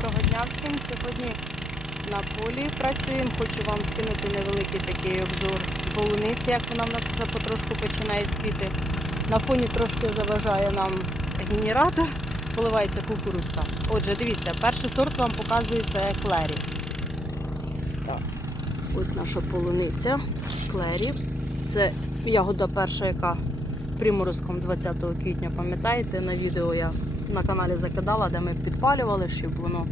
Доброго дня всім. Сьогодні на полі працюємо. Хочу вам скинути невеликий такий обзор полуниці, як вона в нас вже потрошку починає спіти. На фоні трошки заважає нам генератор, поливається кукурузка. Отже, дивіться, перший сорт вам показує це клері. Так. Ось наша полуниця клері. Це ягода перша, яка приморозком 20 квітня, пам'ятаєте, на відео я на каналі закидала, де ми підпалювали, щоб воно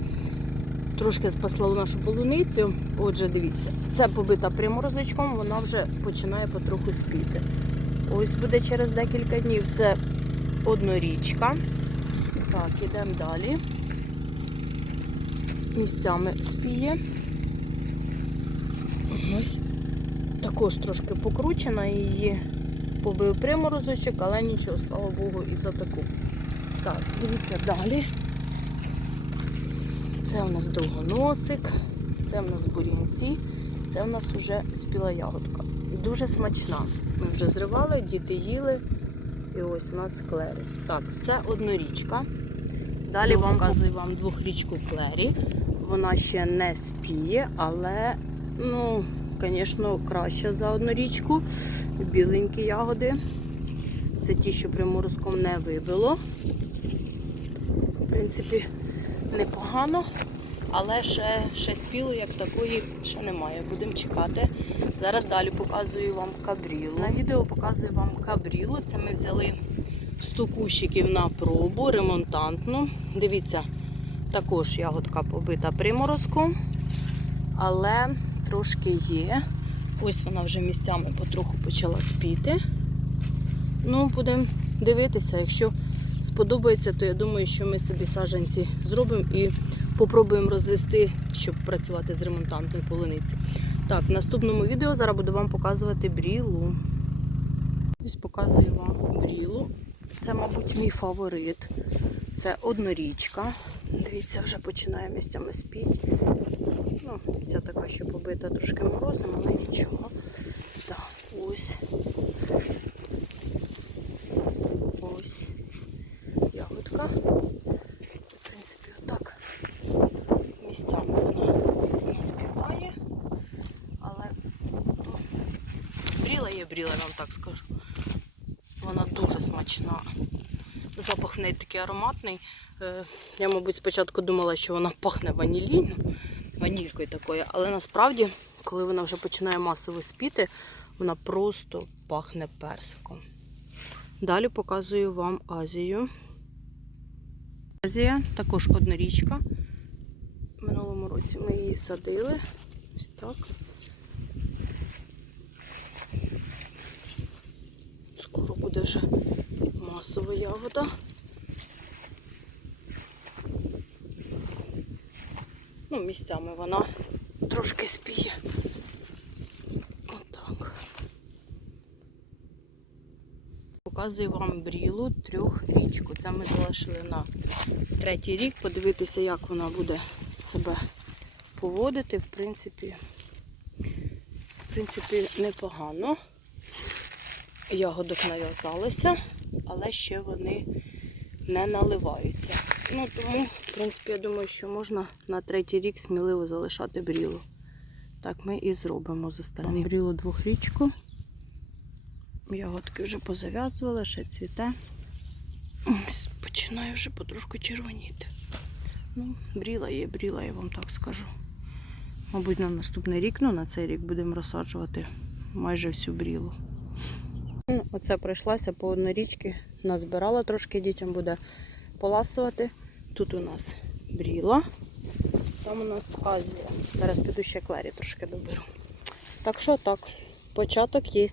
трошки спасло нашу полуницю. Отже, дивіться, це побита приморозочком, вона вже починає потроху спіти. Ось буде через декілька днів. Це однорічка. Так, ідемо далі. Місцями спіє. Ось також трошки покручена, її побив приморозочок, але нічого, слава Богу, і за таку. Так, дивіться далі. Це у нас довгоносик, це у нас бурінці, це у нас вже спіла ягодка. Дуже смачна. Ми вже зривали, діти їли. І ось у нас клері. Так, це однорічка. Далі вам показую вам двохрічку клері. Вона ще не спіє, але, ну, звісно, краще за однорічку. Біленькі ягоди. Це ті, що приморозком не вибило. Принципі, непогано, але ще, ще спіло, як такої, ще немає. Будемо чекати. Зараз далі показую вам кабрілу. На відео показую вам кабрілу. Це ми взяли 100 кущиків на пробу, ремонтантну. Дивіться, також ягодка побита приморозком, але трошки є. Ось вона вже місцями потроху почала спіти. Ну, будемо дивитися. Якщо сподобається, то я думаю, що ми собі саджанці зробимо і попробуємо розвести, щоб працювати з ремонтантом полуниці. Так, в наступному відео зараз буду вам показувати брілу. Ось показую вам брілу. Це, мабуть, мій фаворит. Це однорічка. Дивіться, вже починає місцями спіти. Ну, ця така, що побита трошки морозом, але нічого. Так, ось. Ось ягодка. В принципі, отак місцями вона не співає. Але ну, бріла я вам так скажу. Вона дуже смачна. Запах в неї такий ароматний. Е, Я, мабуть, спочатку думала, що вона пахне ванілійно, ванількою такою, але насправді, коли вона вже починає масово спіти, вона просто пахне персиком. Далі показую вам Азію. Азія також однорічка. В минулому році ми її садили. Ось так. Вже масова ягода. Ну, місцями вона трошки спіє. Отак. Показую вам брілу трьохрічку. Це ми залишили на третій рік. Подивитися, як вона буде себе поводити. В принципі, в принципі, непогано. Ягодок нав'язалося, але ще вони не наливаються. Ну, тому, в принципі, я думаю, що можна на третій рік сміливо залишати брілу. Так ми і зробимо з останніх. Брілу двохрічку. Ягодки вже позав'язували, ще цвіте. Ось починає вже потрошку червоніти. Ну, бріла є, бріла, я вам так скажу. Мабуть, на наступний рік, ну на цей рік будемо розсаджувати майже всю брілу. Ну, Оце пройшлася по однорічки, назбирала трошки дітям буде поласувати. Тут у нас бріла, там у нас Азія. Зараз піду ще клері трошки доберу. Так що так, початок є.